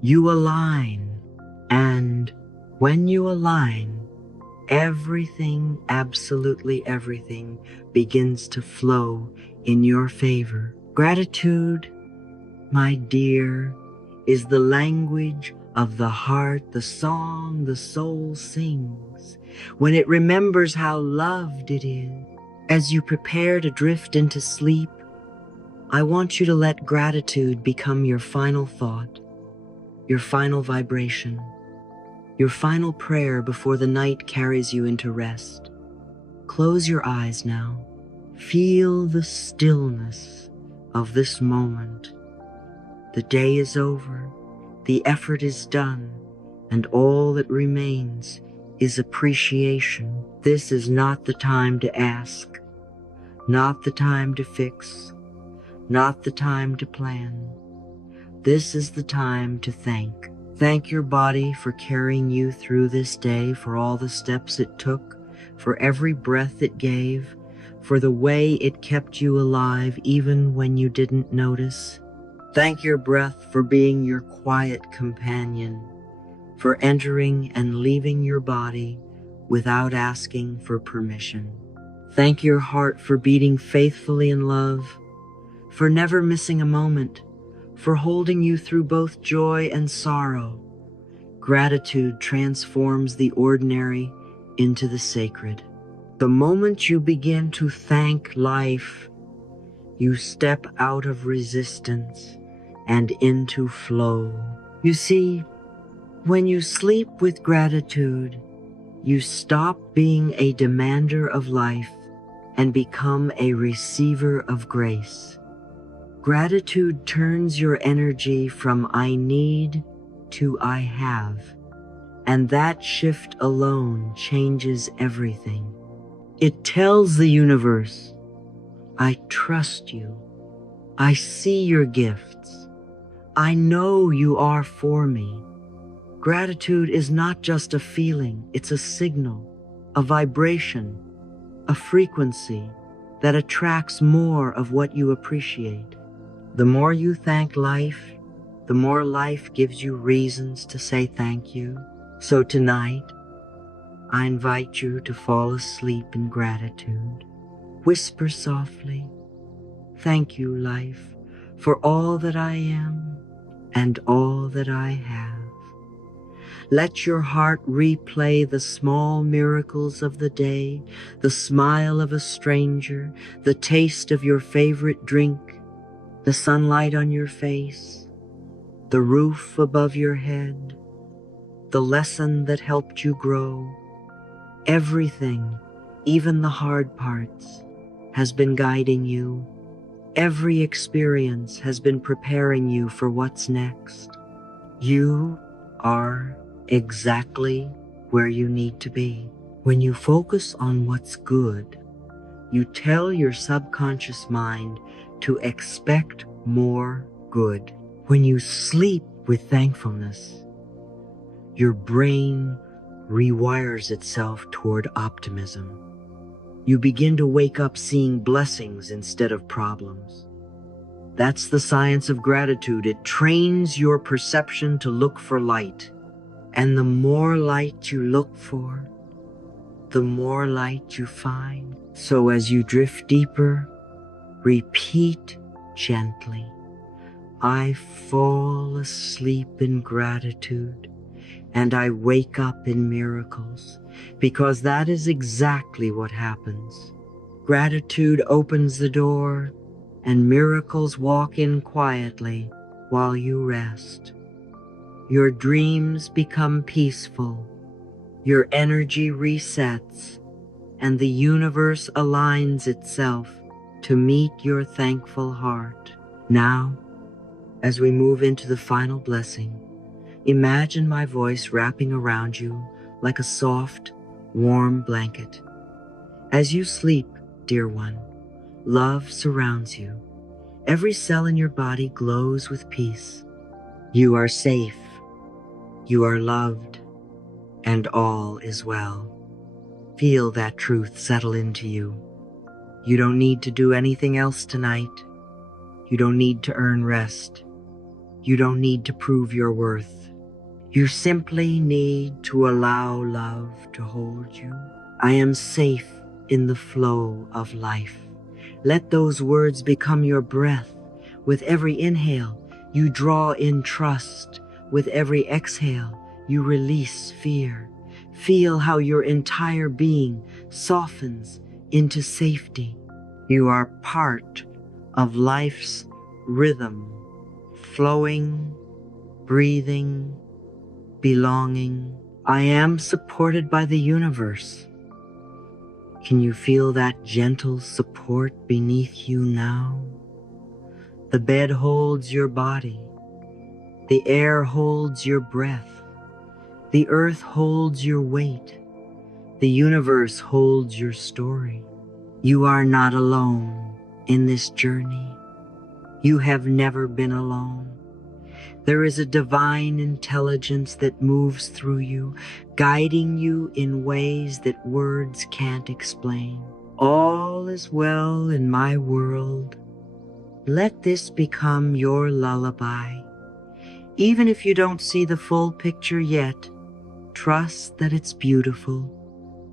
you align. And when you align, everything, absolutely everything, begins to flow in your favor. Gratitude, my dear, is the language of the heart, the song the soul sings when it remembers how loved it is. As you prepare to drift into sleep, I want you to let gratitude become your final thought, your final vibration, your final prayer before the night carries you into rest. Close your eyes now. Feel the stillness of this moment. The day is over, the effort is done, and all that remains is appreciation. This is not the time to ask, not the time to fix, not the time to plan. This is the time to thank. Thank your body for carrying you through this day, for all the steps it took, for every breath it gave, for the way it kept you alive even when you didn't notice. Thank your breath for being your quiet companion, for entering and leaving your body without asking for permission. Thank your heart for beating faithfully in love, for never missing a moment, for holding you through both joy and sorrow. Gratitude transforms the ordinary into the sacred. The moment you begin to thank life, you step out of resistance and into flow. You see, when you sleep with gratitude, you stop being a demander of life and become a receiver of grace. Gratitude turns your energy from I need to I have, and that shift alone changes everything. It tells the universe, I trust you. I see your gifts. I know you are for me. Gratitude is not just a feeling, it's a signal, a vibration, a frequency that attracts more of what you appreciate. The more you thank life, the more life gives you reasons to say thank you. So tonight, I invite you to fall asleep in gratitude. Whisper softly, thank you, life, for all that I am and all that I have. Let your heart replay the small miracles of the day, the smile of a stranger, the taste of your favorite drink, the sunlight on your face, the roof above your head, the lesson that helped you grow. Everything, even the hard parts, has been guiding you. Every experience has been preparing you for what's next. You are exactly where you need to be. When you focus on what's good, you tell your subconscious mind to expect more good. When you sleep with thankfulness, your brain rewires itself toward optimism. You begin to wake up seeing blessings instead of problems. That's the science of gratitude. It trains your perception to look for light. And the more light you look for, the more light you find. So as you drift deeper, repeat gently, I fall asleep in gratitude, and I wake up in miracles, because that is exactly what happens. Gratitude opens the door, and miracles walk in quietly while you rest. Your dreams become peaceful, your energy resets, and the universe aligns itself to meet your thankful heart. Now, as we move into the final blessing, imagine my voice wrapping around you like a soft, warm blanket. As you sleep, dear one, love surrounds you. Every cell in your body glows with peace. You are safe. You are loved, and all is well. Feel that truth settle into you. You don't need to do anything else tonight. You don't need to earn rest. You don't need to prove your worth. You simply need to allow love to hold you. I am safe in the flow of life. Let those words become your breath. With every inhale, you draw in trust. With every exhale, you release fear. Feel how your entire being softens into safety. You are part of life's rhythm, flowing, breathing, belonging. I am supported by the universe. Can you feel that gentle support beneath you now? The bed holds your body. The air holds your breath. The earth holds your weight. The universe holds your story. You are not alone in this journey. You have never been alone. There is a divine intelligence that moves through you, guiding you in ways that words can't explain. All is well in my world. Let this become your lullaby. Even if you don't see the full picture yet, trust that it's beautiful.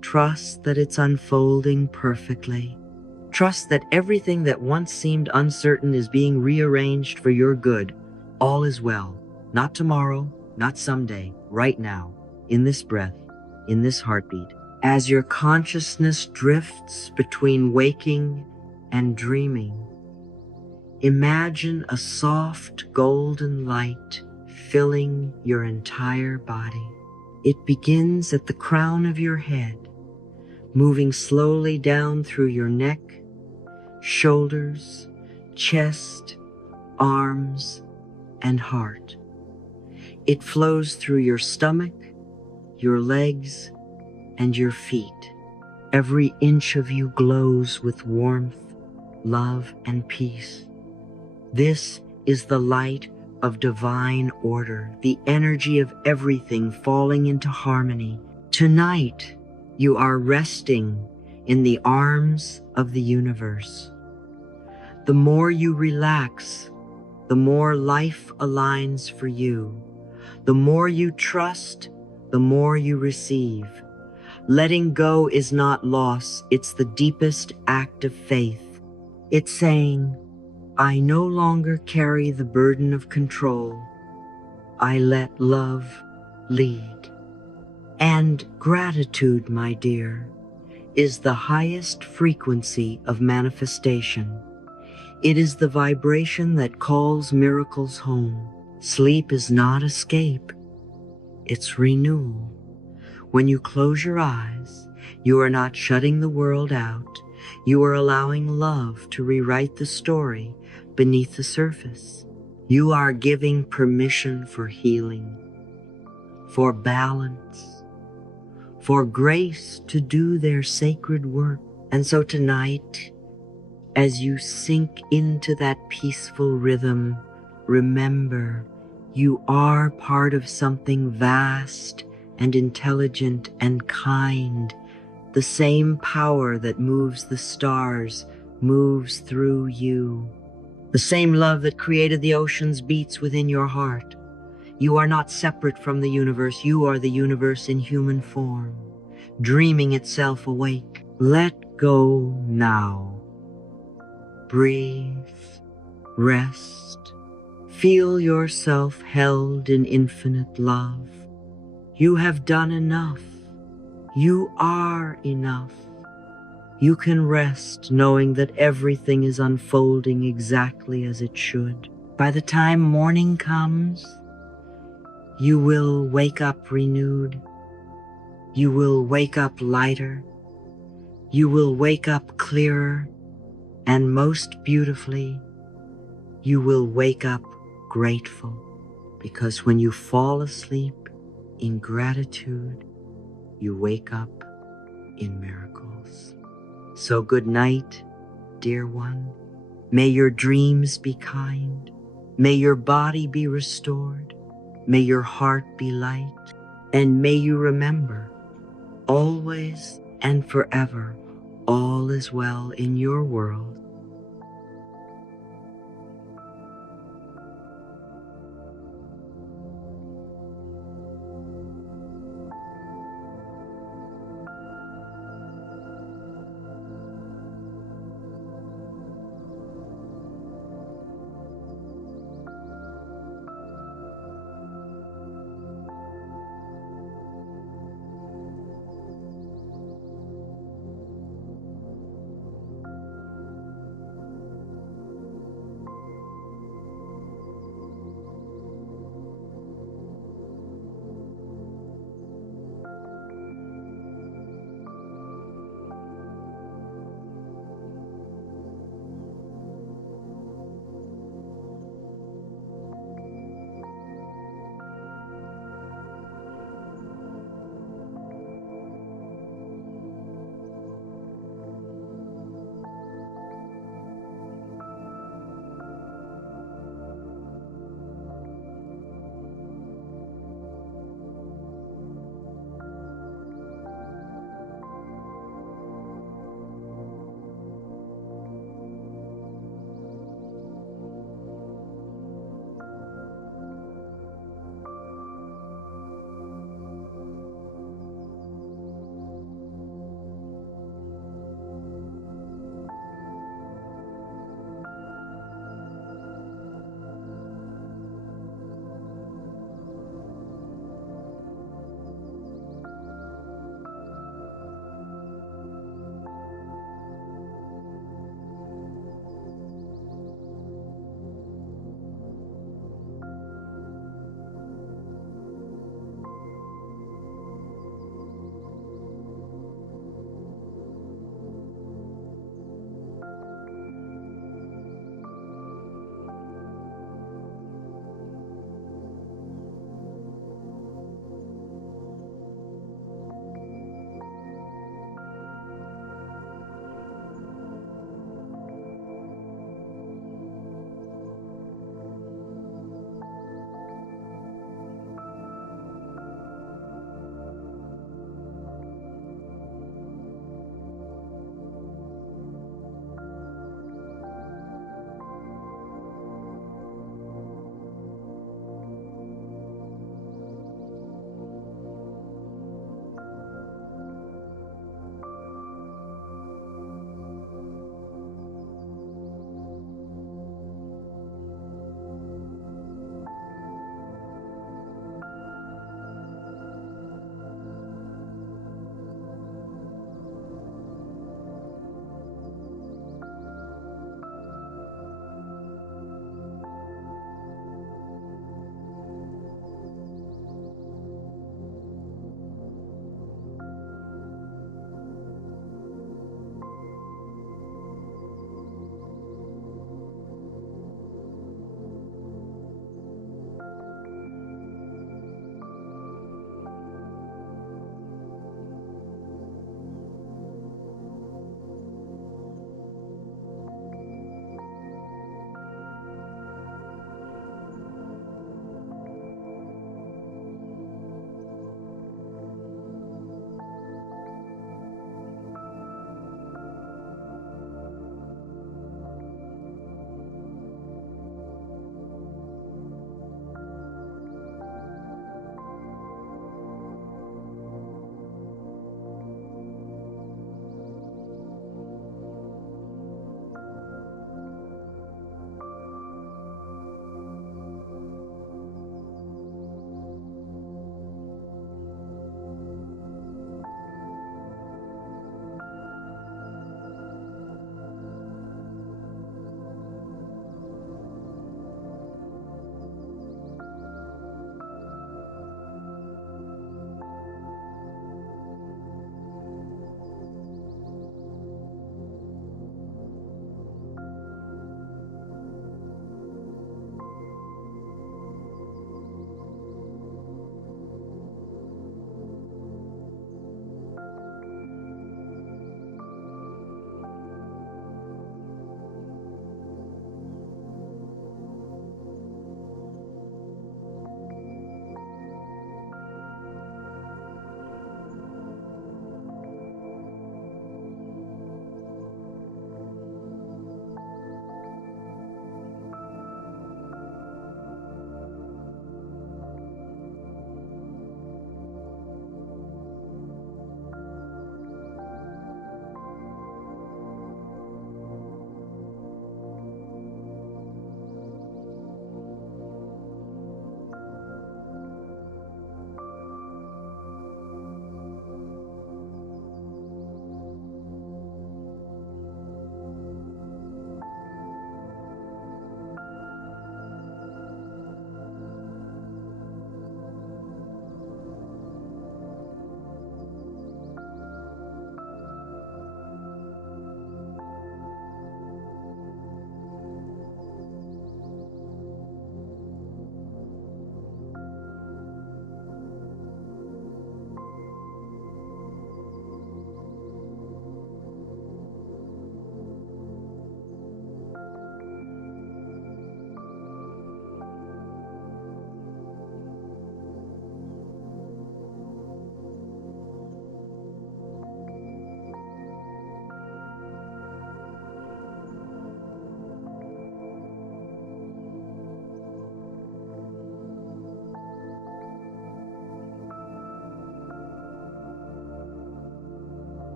Trust that it's unfolding perfectly. Trust that everything that once seemed uncertain is being rearranged for your good. All is well. Not tomorrow, not someday, right now, in this breath, in this heartbeat. As your consciousness drifts between waking and dreaming, imagine a soft golden light filling your entire body. It begins at the crown of your head, moving slowly down through your neck, shoulders, chest, arms, and heart. It flows through your stomach, your legs, and your feet. Every inch of you glows with warmth, love, and peace. This is the light of divine order, the energy of everything falling into harmony. Tonight, you are resting in the arms of the universe. The more you relax, the more life aligns for you. The more you trust, the more you receive. Letting go is not loss, it's the deepest act of faith. It's saying, I no longer carry the burden of control. I let love lead. And gratitude, my dear, is the highest frequency of manifestation. It is the vibration that calls miracles home. Sleep is not escape, it's renewal. When you close your eyes, you are not shutting the world out. You are allowing love to rewrite the story beneath the surface. You are giving permission for healing, for balance, for grace to do their sacred work. And so tonight, as you sink into that peaceful rhythm, remember you are part of something vast and intelligent and kind. The same power that moves the stars moves through you. The same love that created the oceans beats within your heart. You are not separate from the universe. You are the universe in human form, dreaming itself awake. Let go now. Breathe, rest, feel yourself held in infinite love. You have done enough. You are enough. You can rest knowing that everything is unfolding exactly as it should. By the time morning comes, you will wake up renewed. You will wake up lighter. You will wake up clearer. And most beautifully, you will wake up grateful. Because when you fall asleep in gratitude, you wake up in miracles. So good night, dear one. May your dreams be kind. May your body be restored. May your heart be light. And may you remember, always and forever, all is well in your world.